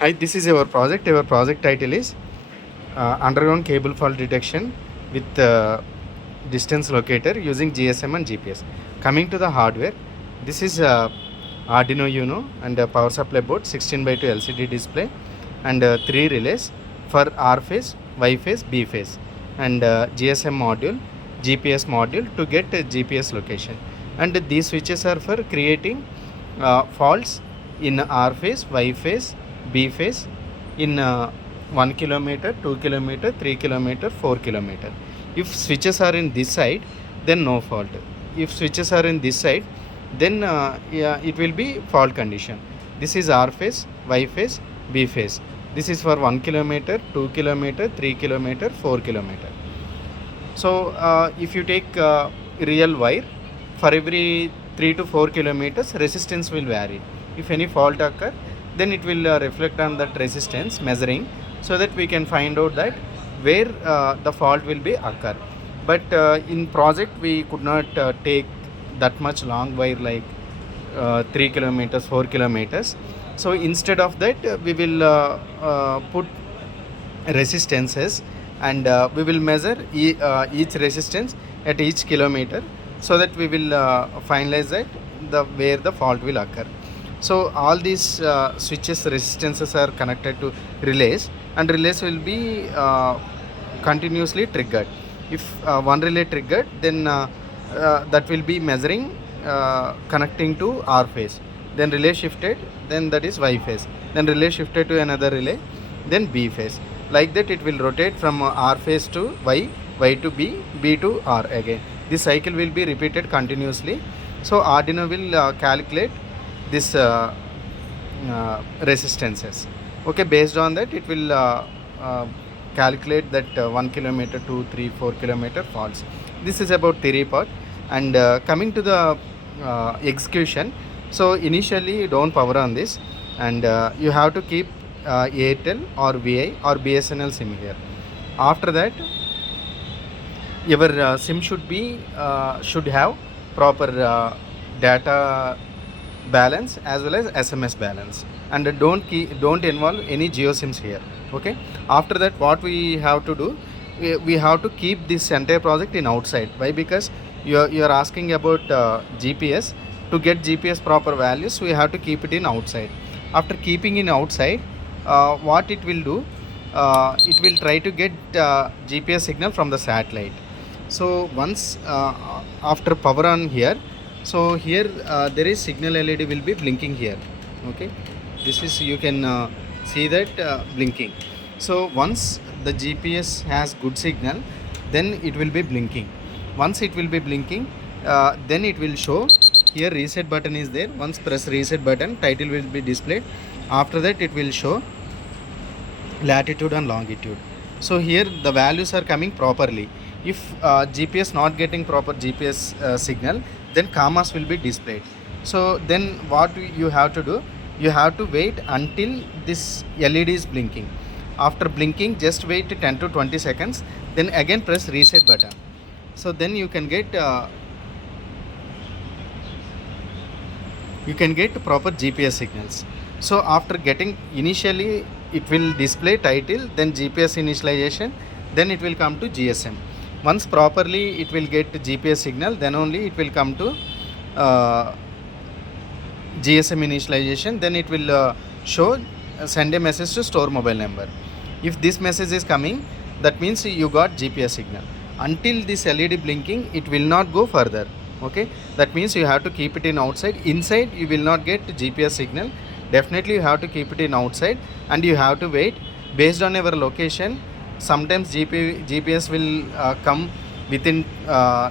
Hi, this is our project. Our project title is underground cable fault detection with distance locator using GSM and GPS. Coming to the hardware, this is Arduino Uno and a power supply board, 16:2 LCD display, and three relays for R phase, Y phase, B phase, and GSM module, GPS module to get GPS location. And these switches are for creating faults in R phase, Y phase, B phase in 1 kilometer, 2 kilometer, 3 kilometer, 4 kilometer. If switches are in this side, then no fault. If switches are in this side, then yeah, it will be fault condition. This is R phase, Y phase, B phase. This is for 1 kilometer, 2 kilometer, 3 kilometer, 4 kilometer. So if you take real wire, for every 3 to 4 kilometers, resistance will vary. If any fault occur, then it will reflect on that resistance measuring, so that we can find out that where the fault will be occur. But in project we could not take that much long wire like 3 kilometers, 4 kilometers. So instead of that, we will put resistances, and we will measure each resistance at each kilometer, so that we will finalize that the where the fault will occur. So all these switches resistances are connected to relays, and relays will be continuously triggered. If one relay triggered, then that will be measuring connecting to R phase, then relay shifted, then that is Y phase, then relay shifted to another relay, then B phase. Like that it will rotate from R phase to Y, Y to B, B to R again. This cycle will be repeated continuously. So Arduino will calculate this resistances. Okay, based on that it will calculate that 1 kilometer, 2, 3, 4 kilometer faults. This is about theory part. And coming to the execution, so initially don't power on this, and you have to keep Airtel or VI or BSNL SIM here. After that, your SIM should have proper data balance as well as SMS balance, and don't involve any Geo SIMs here. Okay. After that, what we have to do, we have to keep this entire project in outside. Why? Because you are asking about GPS. To get GPS proper values, we have to keep it in outside. After keeping in outside, what it will do, it will try to get GPS signal from the satellite. So once after power on here, so here there is signal LED will be blinking here. Okay, this is, you can see that blinking. So once the GPS has good signal, then it will be blinking. Once it will be blinking, then it will show here reset button is there. Once press reset button, title will be displayed. After that it will show latitude and longitude. So here the values are coming properly. If GPS not getting proper GPS signal, then commas will be displayed. So then what you have to do, you have to wait until this LED is blinking. After blinking, just wait 10 to 20 seconds, then again press reset button. So then you can get proper GPS signals. So after getting, initially it will display title, then GPS initialization, then it will come to GSM. Once properly it will get GPS signal, then only it will come to GSM initialization, then it will show send a message to store mobile number. If this message is coming, that means you got GPS signal. Until this LED blinking, it will not go further. Okay, that means you have to keep it in outside. Inside you will not get GPS signal. Definitely you have to keep it in outside, and you have to wait based on your location. Sometimes GPS will come within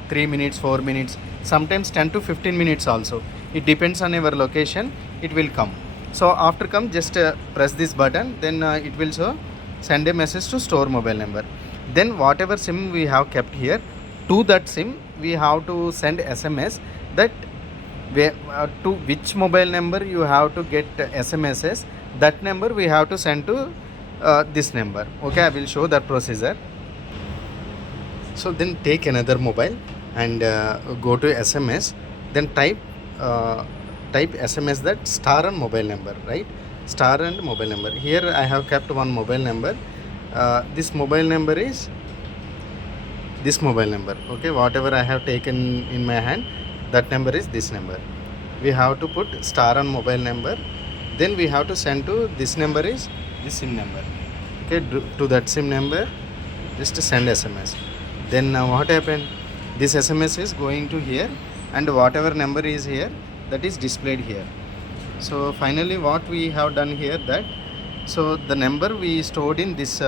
3 minutes, 4 minutes, sometimes 10 to 15 minutes also. It depends on your location, it will come. So after come, just press this button, then it will show send a message to store mobile number. Then whatever SIM we have kept here, to that SIM we have to send SMS that to which mobile number you have to get SMSs. That number we have to send to this number. Okay, I will show that procedure. So then take another mobile and go to SMS, then type SMS that star on mobile number, right? star and mobile number. Here I have kept one mobile number. This mobile number is this mobile number. Okay, whatever I have taken in my hand, that number is this number. We have to put star on mobile number. Then we have to send to this number is this SIM number. Okay, to that SIM number, just send SMS. Then what happened? This SMS is going to here, and whatever number is here, that is displayed here. So finally what we have done here, that so the number we stored in this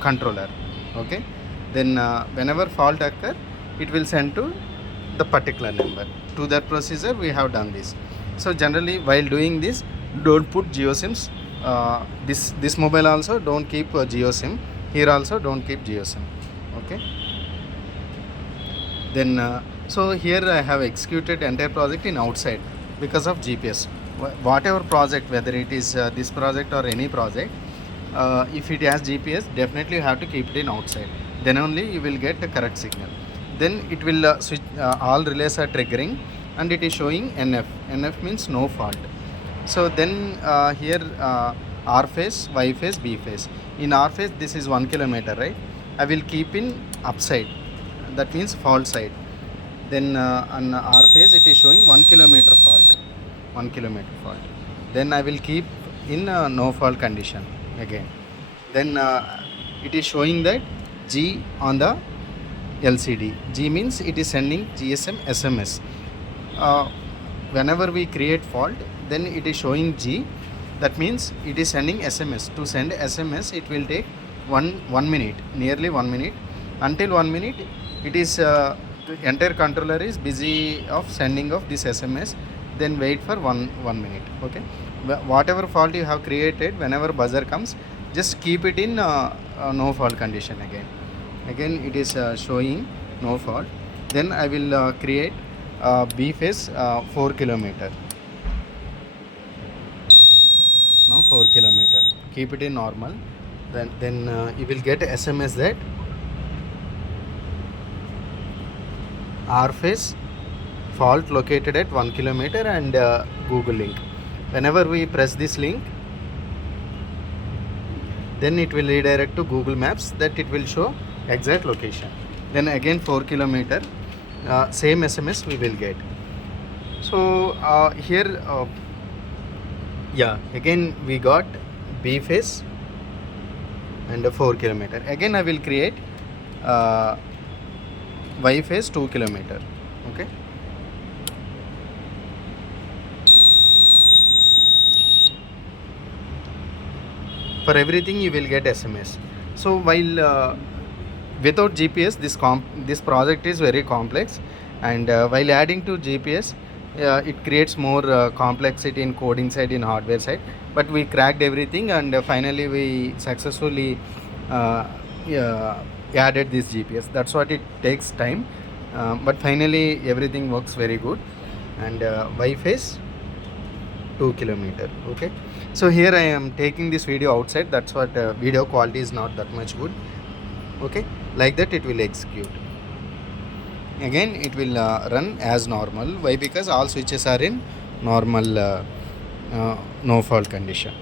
controller. Okay, then whenever fault occur, it will send to the particular number. To that procedure we have done this. So generally while doing this, don't put GeoSIMs. This mobile also don't keep GeoSIM. Here also don't keep GeoSIM. Okay, then so here I have executed entire project in outside because of GPS. Whatever project, whether it is this project or any project, if it has GPS, definitely you have to keep it in outside. Then only you will get the correct signal. Then it will switch, all relays are triggering, and it is showing NF. NF means no fault. So then here R phase, Y phase, B phase. In R phase this is 1 kilometer, right? I will keep in upside, that means fault side. Then on R phase it is showing 1 kilometer fault, 1 kilometer fault. Then I will keep in no fault condition again. Then it is showing that G on the LCD. G means it is sending GSM SMS. Whenever we create fault, then it is showing G. That means it is sending SMS. To send SMS, it will take 1 minute, nearly 1 minute. Until 1 minute, it is the entire controller is busy of sending of this SMS. Then wait for one minute. Okay, whatever fault you have created, whenever buzzer comes, just keep it in no fault condition again. Again it is showing no fault. Then I will create B phase 4 kilometer. Now 4 kilometer. Keep it in normal. Then you will get SMS that R phase fault located at 1 kilometer and Google link. Whenever we press this link, then it will redirect to Google Maps, that it will show exact location. Then again 4 kilometer, same SMS we will get. So here yeah, again we got B phase and 4 kilometer. Again I will create Y phase 2 kilometer. Okay, for everything you will get SMS. So while without GPS, this project is very complex, and while adding to GPS, it creates more complexity in coding side, in hardware side. But we cracked everything, and finally we successfully added this GPS. That's what it takes time, but finally everything works very good. And Y phase 2 kilometer. Okay, so here I am taking this video outside. That's what video quality is not that much good. Okay, like that it will execute. Again it will run as normal. Why? Because all switches are in normal no fault condition.